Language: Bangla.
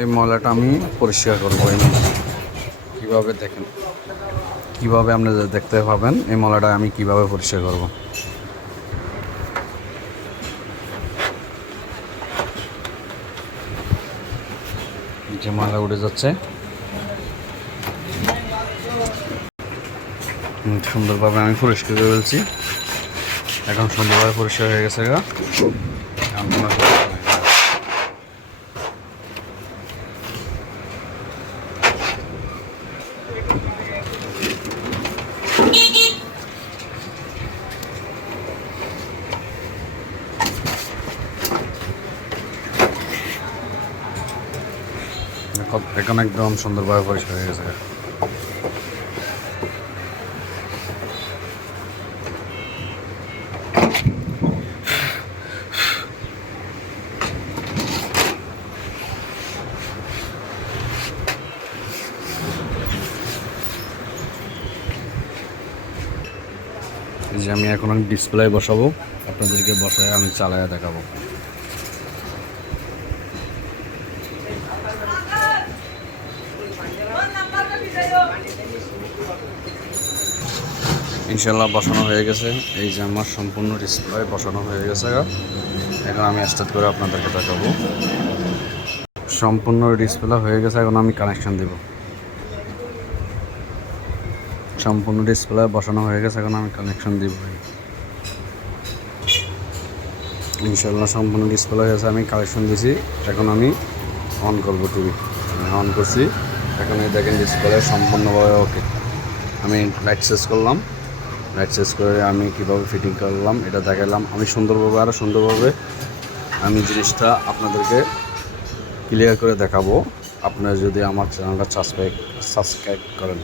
এই ময়লাটা আমি পরিষ্কার করবো। কীভাবে দেখেন, কীভাবে আপনারা দেখতে পাবেন এই ময়লাটা আমি কীভাবে পরিষ্কার করব। যে ময়লা উঠে যাচ্ছে সুন্দরভাবে আমি পরিষ্কার করে ফেলছি। এখন সুন্দরভাবে পরিষ্কার হয়ে গেছে গা। এখন একদম সুন্দরভাবে পরিষ্কার হয়ে গেছে। এই যে আমি এখন ডিসপ্লে বসাবো, আপনাদেরকে বসায় আমি চালায়া দেখাবো। ইনশাল্লাহ বসানো হয়ে গেছে। এই যে আমার সম্পূর্ণ ডিসপ্লে বসানো হয়ে গেছে। এখন আমি স্টার্ট করে আপনাদেরকে দেখাবো। সম্পূর্ণ ডিসপ্লে হয়ে গেছে, এখন আমি কানেকশন দেব। সম্পূর্ণ ডিসপ্লে বসানো হয়ে গেছে, এখন আমি কানেকশন দিব। ইনশাল্লাহ সম্পূর্ণ ডিসপ্লে হয়ে গেছে, আমি কানেকশন দিছি। এখন আমি অন করব টিভি। অন করছি, এখন এই দেখেন ডিসপ্লে সম্পূর্ণভাবে ওকে। আমি লাইট চেঞ্জ করলাম, লাইট চেঞ্জ করে আমি কীভাবে ফিটিং করলাম এটা দেখালাম। আমি সুন্দরভাবে আরও সুন্দরভাবে আমি জিনিসটা আপনাদেরকে ক্লিয়ার করে দেখাবো, আপনারা যদি আমার চ্যানেলটা সাবস্ক্রাইব করেন।